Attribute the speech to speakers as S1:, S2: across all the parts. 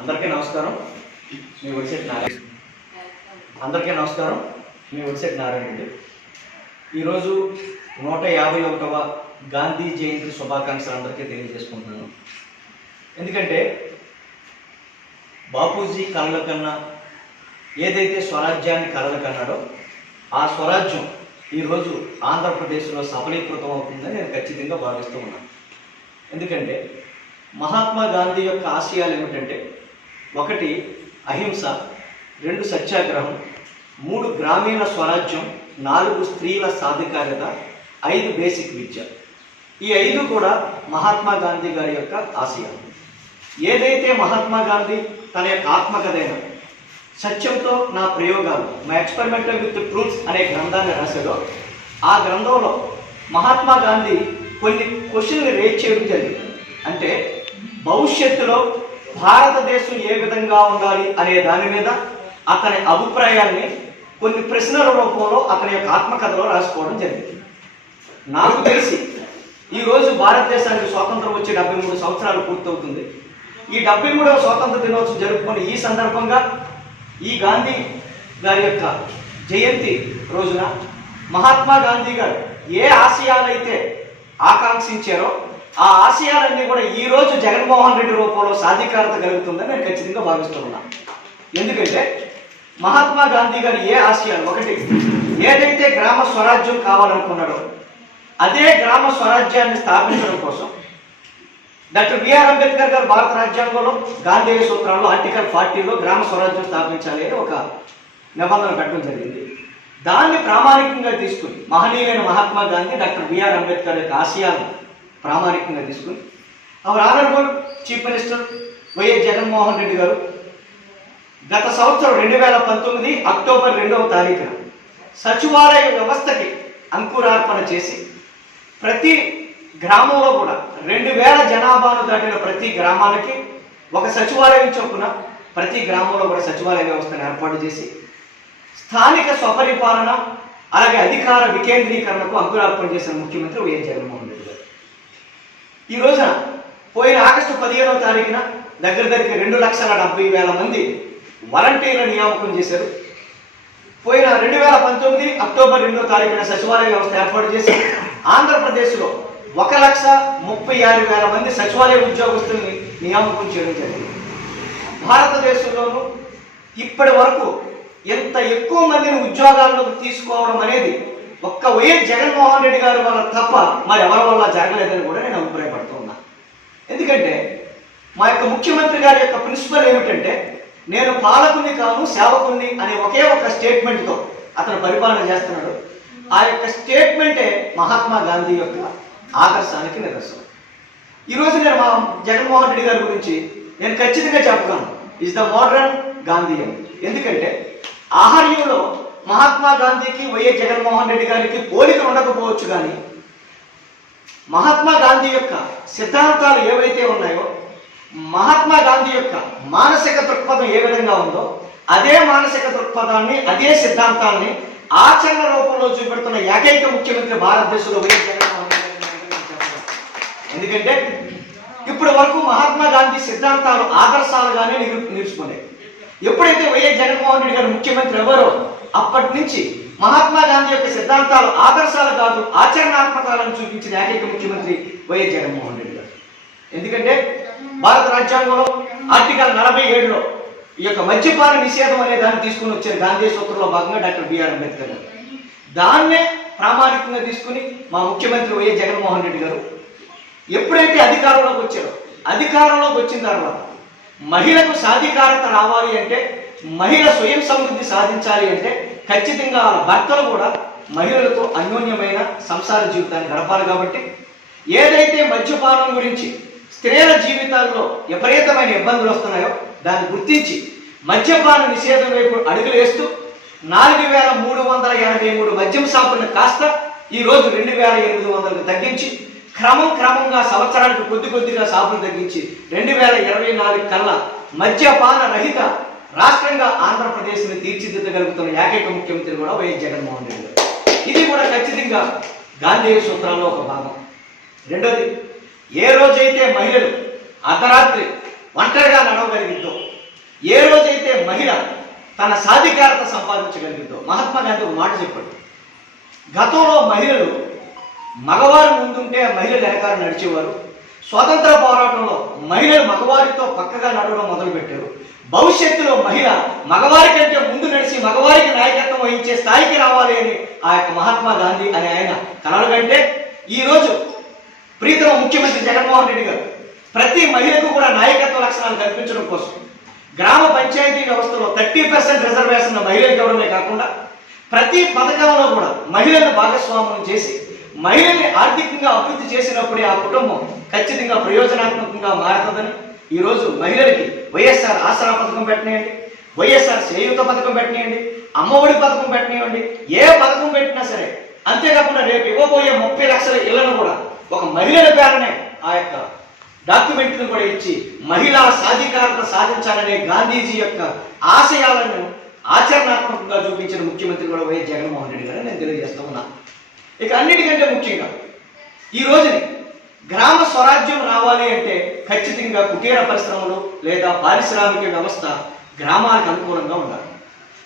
S1: అందరికీ నమస్కారం. మీ వెబ్సైట్ నారాయణ. అందరికీ నమస్కారం. మీ వెబ్సైట్ నారాయణ రెడ్డి. ఈరోజు నూట యాభై ఒకటవ గాంధీ జయంతి శుభాకాంక్షలు అందరికీ తెలియజేసుకుంటున్నాను. ఎందుకంటే బాపూజీ కళల కన్నా ఏదైతే స్వరాజ్యాన్ని కళల కన్నాడో ఆ స్వరాజ్యం ఈరోజు ఆంధ్రప్రదేశ్లో సఫలీకృతం అవుతుందని నేను ఖచ్చితంగా భావిస్తూ ఉన్నాను. ఎందుకంటే మహాత్మా గాంధీ యొక్క ఆశయాలు ఏమిటంటే ఒకటి అహింస రెండు సత్యాగ్రహం మూడు గ్రామీణ స్వరాజ్యం నాలుగు స్త్రీల సాధికారత ఐదు బేసిక్ విద్య. ఈ ఐదు కూడా మహాత్మా గాంధీ గారి యొక్క ఆశయాలు. ఏదైతే మహాత్మా గాంధీ తన యొక్క ఆత్మకథైన సత్యంతో నా ప్రయోగాలు మా ఎక్స్పెరిమెంటల్ విత్ ట్రూత్స్ అనే గ్రంథాన్ని రాశాడో ఆ గ్రంథంలో మహాత్మా గాంధీ కొన్ని క్వశ్చన్లు రేజ్ చేయడం జరిగింది. అంటే భవిష్యత్తులో భారతదేశం ఏ విధంగా ఉండాలి అనే దాని మీద అతని అభిప్రాయాన్ని కొన్ని ప్రశ్నల రూపంలో అతని యొక్క ఆత్మకథలో రాసుకోవడం జరిగింది. నాకు తెలిసి ఈరోజు భారతదేశానికి స్వాతంత్రం వచ్చి డెబ్బై మూడు సంవత్సరాలు పూర్తవుతుంది. ఈ డెబ్బై మూడవ స్వాతంత్ర దినోత్సవం జరుపుకునే ఈ సందర్భంగా ఈ గాంధీ గారి యొక్క జయంతి రోజున మహాత్మా గాంధీ గారు ఏ ఆశయాలైతే ఆకాంక్షించారో ఆ ఆశయాలన్నీ కూడా ఈ రోజు జగన్మోహన్ రెడ్డి రూపంలో సాధికారత కలుగుతుందని నేను ఖచ్చితంగా భావిస్తున్నాను ఎందుకంటే మహాత్మా గాంధీ గారి ఏ ఆశయాలు? ఒకటి ఏదైతే గ్రామ స్వరాజ్యం కావాలనుకున్నాడో అదే గ్రామ స్వరాజ్యాన్ని స్థాపించడం కోసం డాక్టర్ బిఆర్ అంబేద్కర్ గారు భారత రాజ్యాంగంలో గాంధేయ సూత్రాల్లో ఆర్టికల్ ఫార్టీలో గ్రామ స్వరాజ్యం స్థాపించాలి అని ఒక నిబంధన పెట్టడం జరిగింది. దాన్ని ప్రామాణికంగా తీసుకుని మహనీయులైన మహాత్మా గాంధీ డాక్టర్ బిఆర్ అంబేద్కర్ యొక్క ఆశయాలను ప్రామాణికంగా తీసుకుని our honourable chief minister YS Jaganmohan Reddy garu గత సంవత్సరం రెండు వేల పంతొమ్మిది అక్టోబర్ రెండవ తారీఖున సచివాలయ వ్యవస్థకి అంకురార్పణ చేసి ప్రతి గ్రామంలో కూడా రెండు వేల జనాభాను దాటిన ప్రతి గ్రామానికి ఒక సచివాలయం చొప్పున ప్రతి గ్రామంలో కూడా సచివాలయ వ్యవస్థను ఏర్పాటు చేసి స్థానిక స్వపరిపాలన అలాగే అధికార వికేంద్రీకరణకు అంకురార్పణ చేసిన ముఖ్యమంత్రి వైఎస్ జగన్మోహన్ ఈ రోజున పోయిన ఆగస్టు పదిహేనవ తారీఖున దగ్గర దగ్గర రెండు లక్షల డెబ్బై వేల మంది వాలంటీర్ల నియామకం చేశారు. పోయిన రెండు వేల పంతొమ్మిది అక్టోబర్ రెండో తారీఖున సచివాలయ వ్యవస్థ ఏర్పాటు చేసి ఆంధ్రప్రదేశ్లో ఒక లక్ష ముప్పై ఆరు వేల మంది సచివాలయ ఉద్యోగస్తుల్ని నియామకం చేయడం జరిగింది. భారతదేశంలోనూ ఇప్పటి వరకు ఎంత ఎక్కువ మందిని ఉద్యోగాల్లోకి తీసుకోవడం అనేది ఒక్క వైఎస్ జగన్మోహన్ రెడ్డి గారి వల్ల తప్ప మరి ఎవరి వల్ల జరగలేదని కూడా నేను అభిప్రాయపడుతూ ఉన్నా. ఎందుకంటే మా యొక్క ముఖ్యమంత్రి గారి యొక్క ప్రిన్సిపల్ ఏమిటంటే నేను పాలకుని కాను సేవకుని అనే ఒకే ఒక స్టేట్మెంట్తో అతను పరిపాలన చేస్తున్నాడు. ఆ యొక్క స్టేట్మెంటే మహాత్మా గాంధీ యొక్క ఆదర్శానికి నిదర్శనం. ఈరోజు నేను మా జగన్మోహన్ రెడ్డి గారి గురించి నేను ఖచ్చితంగా చెప్పగలను. ఇస్ ద మోడర్న్ గాంధీ అని ఎందుకంటే ఆహార్యంలో మహాత్మా గాంధీకి వైఎస్ జగన్మోహన్ రెడ్డి గారికి పోలిక ఉండకపోవచ్చు కానీ మహాత్మా గాంధీ యొక్క సిద్ధాంతాలు ఏవైతే ఉన్నాయో మహాత్మా గాంధీ యొక్క మానసిక దృక్పథం ఏ విధంగా ఉందో అదే మానసిక దృక్పథాన్ని అదే సిద్ధాంతాన్ని ఆచరణ రూపంలో చూపెడుతున్న ఏకైక ముఖ్యమంత్రి భారతదేశంలో వైఎస్ జగన్మోహన్ ఎందుకంటే ఇప్పటి వరకు మహాత్మా గాంధీ సిద్ధాంతాలు ఆదర్శాలుగానే నిలు నిలుచుకున్నాయి. ఎప్పుడైతే వైఎస్ జగన్మోహన్ రెడ్డి గారు ముఖ్యమంత్రి ఎవరో అప్పటి నుంచి మహాత్మా గాంధీ యొక్క సిద్ధాంతాలు ఆదర్శాలు కాదు ఆచరణాత్మకాలను చూపించిన ఏకైక ముఖ్యమంత్రి వైఎస్ జగన్మోహన్ రెడ్డి గారు. ఎందుకంటే భారత రాజ్యాంగంలో ఆర్టికల్ నలభై ఏడులో ఈ యొక్క మద్యపాన నిషేధం అనే దాన్ని తీసుకుని వచ్చిన గాంధీ సూత్రంలో భాగంగా డాక్టర్ బిఆర్ అంబేద్కర్ గారు. దాన్నే ప్రామాణికంగా తీసుకుని మా ముఖ్యమంత్రి వైఎస్ జగన్మోహన్ రెడ్డి గారు ఎప్పుడైతే అధికారంలోకి వచ్చారో అధికారంలోకి వచ్చిన తర్వాత మహిళకు సాధికారత రావాలి అంటే మహిళ స్వయం సమృద్ధి సాధించాలి అంటే ఖచ్చితంగా వాళ్ళ భర్తలు కూడా మహిళలతో అన్యోన్యమైన సంసార జీవితాన్ని గడపాలి కాబట్టి ఏదైతే మద్యపానం గురించి స్త్రీల జీవితాల్లో విపరీతమైన ఇబ్బందులు వస్తున్నాయో దాన్ని గుర్తించి మద్యపాన నిషేధం వైపు అడుగులు వేస్తూ నాలుగు వేల మూడు వందల ఎనభై మూడు మద్యం షాపులను కాస్త ఈ రోజు రెండు వేల ఎనిమిది వందలకు తగ్గించి క్రమం క్రమంగా సంవత్సరానికి కొద్ది కొద్దిగా సాపులు తగ్గించి రెండు వేల ఇరవై నాలుగు కల్లా మద్యపాన రహిత రాష్ట్రంగా ఆంధ్రప్రదేశ్ని తీర్చిదిద్దగలుగుతున్న ఏకైక ముఖ్యమంత్రి కూడా వైఎస్ జగన్మోహన్ రెడ్డి ఇది కూడా ఖచ్చితంగా గాంధీ సూత్రాల్లో ఒక భాగం. రెండోది ఏ రోజైతే మహిళలు అర్ధరాత్రి ఒంటరిగా నడవగలిగిద్దో ఏ రోజైతే మహిళ తన సాధికారత సంపాదించగలిగిద్దో మహాత్మా గాంధీ ఒక మాట చెప్పాడు. గతంలో మహిళలు మగవారు ముందుంటే మహిళలు వెనకాల నడిచేవారు. స్వాతంత్ర పోరాటంలో మహిళలు మగవారితో పక్కగా నడవడం మొదలుపెట్టారు. భవిష్యత్తులో మహిళ మగవారి కంటే ముందు నడిచి మగవారికి నాయకత్వం వహించే స్థాయికి రావాలి అని ఆ యొక్క మహాత్మా గాంధీ అనే ఆయన కలలు కంటే ఈరోజు ప్రీతమ ముఖ్యమంత్రి జగన్మోహన్ రెడ్డి గారు ప్రతి మహిళకు కూడా నాయకత్వ లక్షణాలు కల్పించడం కోసం గ్రామ పంచాయతీ వ్యవస్థలో థర్టీ పర్సెంట్ రిజర్వేషన్ మహిళలకు ఇవ్వడమే కాకుండా ప్రతి పథకంలో కూడా మహిళలను భాగస్వామ్యం చేసి మహిళల్ని ఆర్థికంగా అభివృద్ధి చేసినప్పుడే ఆ కుటుంబం ఖచ్చితంగా ప్రయోజనాత్మకంగా మారుతుందని ఈరోజు మహిళలకి వైఎస్ఆర్ ఆసరా పథకం పెట్టనియండి వైఎస్ఆర్ చేయూత పథకం పెట్టనియండి అమ్మఒడి పథకం పెట్టనివ్వండి ఏ పథకం పెట్టినా సరే అంతేకాకుండా రేపు ఇవ్వబోయే ముప్పై లక్షల ఇళ్ళను కూడా ఒక మహిళల పేరనే ఆ యొక్క డాక్యుమెంట్ను కూడా ఇచ్చి మహిళా సాధికారత సాధించాలనే గాంధీజీ యొక్క ఆశయాలను ఆచరణాత్మకంగా చూపించిన ముఖ్యమంత్రి కూడా వైఎస్ జగన్మోహన్ రెడ్డి గారు నేను తెలియజేస్తూ ఉన్నాను ఇక అన్నిటికంటే ముఖ్యంగా ఈ రోజుని గ్రామ స్వరాజ్యం రావాలి అంటే ఖచ్చితంగా కుటీర పరిశ్రమలు లేదా పారిశ్రామిక వ్యవస్థ గ్రామాలకు అనుకూలంగా ఉండాలి.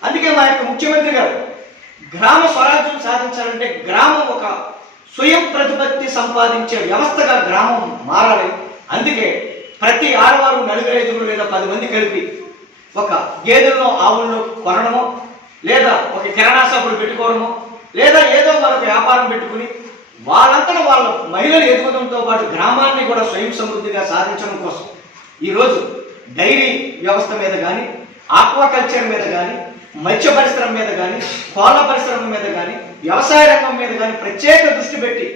S1: అందుకే మా యొక్క ముఖ్యమంత్రి గారు గ్రామ స్వరాజ్యం సాధించాలంటే గ్రామం ఒక స్వయం ప్రతిపత్తి సంపాదించే వ్యవస్థగా గ్రామం మారాలి. అందుకే ప్రతి ఆడవారు నలుగురు ఐదుగురు లేదా పది మంది కలిపి ఒక గేదెలను ఆవుల్లో కొనడమో లేదా ఒక కిరాణా షాపులు పెట్టుకోవడమో లేదా ఏదో మరొక వ్యాపారం పెట్టుకుని వాళ్ళంతా వాళ్ళ మహిళలు ఎదుగుదలతో పాటు గ్రామాన్ని కూడా స్వయం సమృద్ధిగా సాధించడం కోసం. ఈరోజు డైరీ వ్యవస్థ మీద కానీ ఆక్వాకల్చర్ మీద కానీ మత్స్య పరిశ్రమ మీద కానీ కోళ్ళ పరిశ్రమ మీద కానీ వ్యవసాయ రంగం మీద కానీ ప్రత్యేక దృష్టి పెట్టి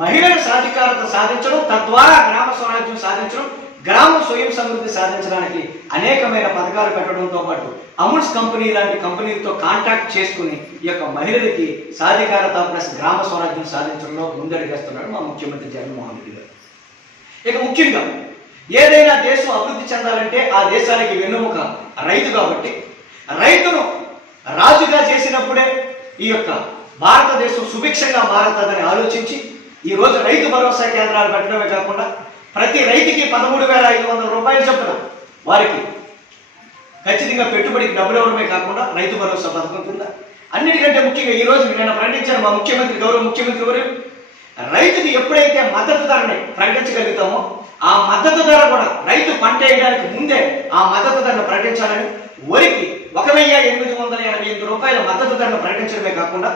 S1: మహిళల సాధికారత సాధించడం తద్వారా గ్రామ స్వరాజ్యం సాధించడం గ్రామ స్వయం సమృద్ధి సాధించడానికి అనేకమైన పథకాలు పెట్టడంతో పాటు అమూల్స్ కంపెనీ లాంటి కంపెనీలతో కాంటాక్ట్ చేసుకుని ఈ యొక్క మహిళలకి సాధికారత ప్లస్ గ్రామ స్వరాజ్యం సాధించడంలో ముందడుగేస్తున్నాడు మా ముఖ్యమంత్రి జగన్మోహన్ రెడ్డి గారు. ఇక ముఖ్యంగా ఏదైనా దేశం అభివృద్ధి చెందాలంటే ఆ దేశానికి వెన్నుముక రైతు కాబట్టి రైతును రాజుగా చేసినప్పుడే ఈ యొక్క భారతదేశం సుభిక్షంగా మారుతుందని ఆలోచించి ఈ రోజు రైతు భరోసా కేంద్రాలు పెట్టడమే కాకుండా ప్రతి రైతుకి పదమూడు వేల ఐదు వందల రూపాయలు చొప్పున వారికి ఖచ్చితంగా పెట్టుబడికి డబ్బులు ఇవ్వడమే కాకుండా రైతు భరోసా పథకం కింద అన్నిటికంటే ముఖ్యంగా ఈ రోజు నిన్న ప్రకటించారు మా ముఖ్యమంత్రి గౌరవ ముఖ్యమంత్రి గారు. రైతుకి ఎప్పుడైతే మద్దతు ధరని ప్రకటించగలుగుతామో ఆ మద్దతు ధర కూడా రైతు పంట వేయడానికి ముందే ఆ మద్దతు ధరను ప్రకటించాలని వరికి ఒక వెయ్యి ఎనిమిది వందల ఎనభై ఎనిమిది రూపాయల మద్దతు ధరను ప్రకటించడమే కాకుండా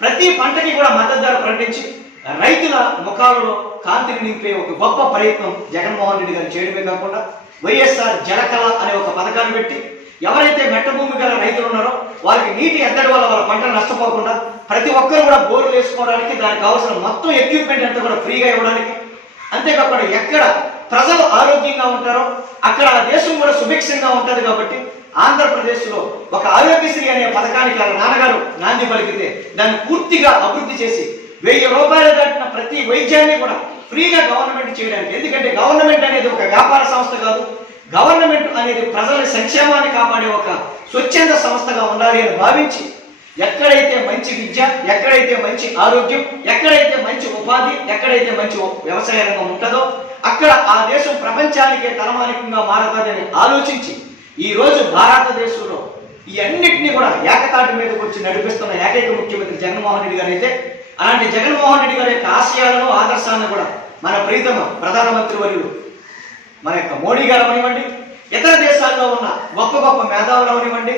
S1: ప్రతి పంటకి కూడా మద్దతు ధర ప్రకటించి రైతుల ముఖాలలో కాంతిని నింపే ఒక గొప్ప ప్రయత్నం జగన్మోహన్ రెడ్డి గారు చేయడమే కాకుండా వైఎస్ఆర్ జలకళ అనే ఒక పథకాన్ని పెట్టి ఎవరైతే మెట్ట భూమి గల రైతులు ఉన్నారో వారికి నీటి ఎద్దడి వల్ల వాళ్ళ పంటలు నష్టపోకుండా ప్రతి ఒక్కరు కూడా బోర్లు వేసుకోవడానికి దానికి అవసరం మొత్తం ఎక్విప్మెంట్ అంతా కూడా ఫ్రీగా ఇవ్వడానికి. అంతేకాకుండా ఎక్కడ ప్రజలు ఆరోగ్యంగా ఉంటారో అక్కడ ఆ దేశం కూడా సుభిక్షంగా ఉంటుంది కాబట్టి ఆంధ్రప్రదేశ్లో ఒక ఆరోగ్యశ్రీ అనే పథకానికి వాళ్ళ నాన్నగారు నాంది పలికితే దాన్ని పూర్తిగా అభివృద్ధి చేసి వెయ్యి రూపాయలు దాటిన ప్రతి వైద్యాన్ని కూడా ఫ్రీగా గవర్నమెంట్ చేయడానికి. ఎందుకంటే గవర్నమెంట్ అనేది ఒక వ్యాపార సంస్థ కాదు. గవర్నమెంట్ అనేది ప్రజల సంక్షేమాన్ని కాపాడే ఒక స్వచ్ఛంద సంస్థగా ఉండాలి అని భావించి ఎక్కడైతే మంచి విద్య ఎక్కడైతే మంచి ఆరోగ్యం ఎక్కడైతే మంచి ఉపాధి ఎక్కడైతే మంచి వ్యవసాయ రంగం ఉంటుందో అక్కడ ఆ దేశం ప్రపంచానికే తలమానికంగా మారతాదని ఆలోచించి ఈ రోజు భారతదేశంలో ఈ అన్నిటినీ కూడా ఏకతాటి మీదకి వచ్చి నడిపిస్తున్న ఏకైక ముఖ్యమంత్రి జగన్మోహన్ రెడ్డి గారు అయితే అలాంటి జగన్మోహన్ రెడ్డి గారి యొక్క ఆశయాలను ఆదర్శాలను కూడా మన ప్రీతమ ప్రధానమంత్రి వర్యులు మన యొక్క మోడీ గారు అవనివ్వండి ఇతర దేశాల్లో ఉన్న గొప్ప గొప్ప మేధావులు అవనివ్వండి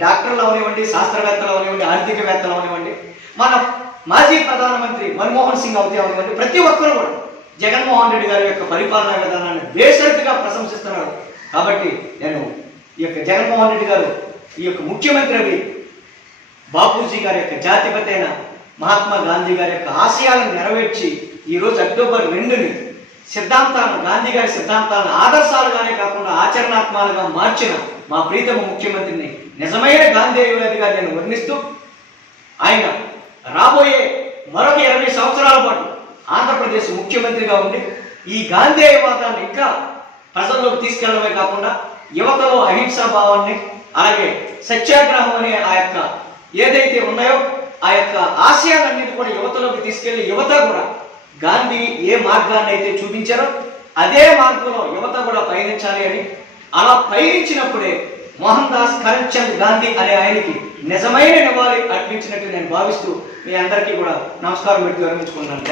S1: డాక్టర్లు అవనివ్వండి శాస్త్రవేత్తలు అవనివ్వండి ఆర్థికవేత్తలు అవనివ్వండి మన మాజీ ప్రధానమంత్రి మన్మోహన్ సింగ్ అవుతే అవనివ్వండి ప్రతి ఒక్కరు కూడా జగన్మోహన్ రెడ్డి గారి యొక్క పరిపాలనా విధానాన్ని బేసరిగా ప్రశంసిస్తున్నారు. కాబట్టి నేను ఈ యొక్క జగన్మోహన్ రెడ్డి గారు ఈ యొక్క ముఖ్యమంత్రి అవి బాపూజీ గారి యొక్క జాతిపతి అయిన మహాత్మా గాంధీ గారి యొక్క ఆశయాలను నెరవేర్చి ఈరోజు అక్టోబర్ రెండుని సిద్ధాంతాలను గాంధీ గారి సిద్ధాంతాలను ఆదర్శాలుగానే కాకుండా ఆచరణాత్మకంగా మార్చిన మా ప్రీతమ ముఖ్యమంత్రిని నిజమైన గాంధీగా నేను వర్ణిస్తూ ఆయన రాబోయే మరొక ఇరవై సంవత్సరాల పాటు ఆంధ్రప్రదేశ్ ముఖ్యమంత్రిగా ఉండి ఈ గాంధేయవాదాన్ని ఇంకా ప్రజల్లోకి తీసుకెళ్ళడమే కాకుండా యువతలో అహింసా భావాన్ని అలాగే సత్యాగ్రహం అనే ఆ యొక్క ఏదైతే ఉన్నాయో ఆ యొక్క ఆశయాలన్నిటి కూడా యువతలోకి తీసుకెళ్ళి యువత కూడా గాంధీ ఏ మార్గాన్ని అయితే చూపించారో అదే మార్గంలో యువత కూడా పయనించాలి అని అలా పయనించినప్పుడే మోహన్ దాస్ కరమ్చంద్ గాంధీ అనే ఆయనకి నిజమైన నివాళి అర్పించినట్టు నేను భావిస్తూ మీ అందరికీ కూడా నమస్కారం పెట్టి విరమించుకున్నాను